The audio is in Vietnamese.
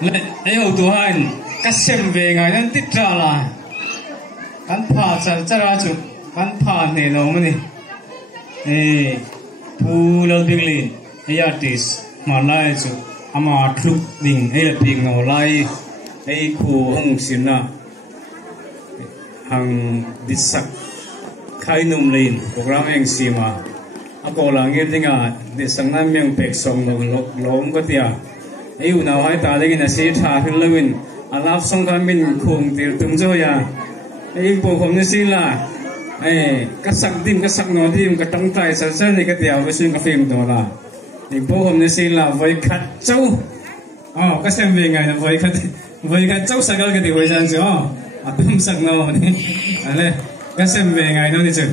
lệ ấy hậu tu hành cắt xem về ngày nên tít ra là cắn phà chả ra chụp cắn phà này nó mà nè thu lâu tiếng lên ấy artist mà lại chụp ama trục đình ấy là tiếng nó lại ấy khu hông xin na hàng đi sắc khai nôm lên program anh xí mà ako lang nghe tiếng à đi sang nam miếng bẹc song nó lom có tia ấy u nào hay ta đây cái sĩ thà phim lewin alaf song tham mình khung tiêu tung cho ya ấy bộ không như xin là ấy các sắc nó tim các trong tay sản xuất này cái tia với xuyên cái phim đó là thì bộ không như xin là với khát châu các xem về ngày là với khát châu sắc cái điều vậy chứ tâm sắc nó này này các xem về ngày nó đi chứ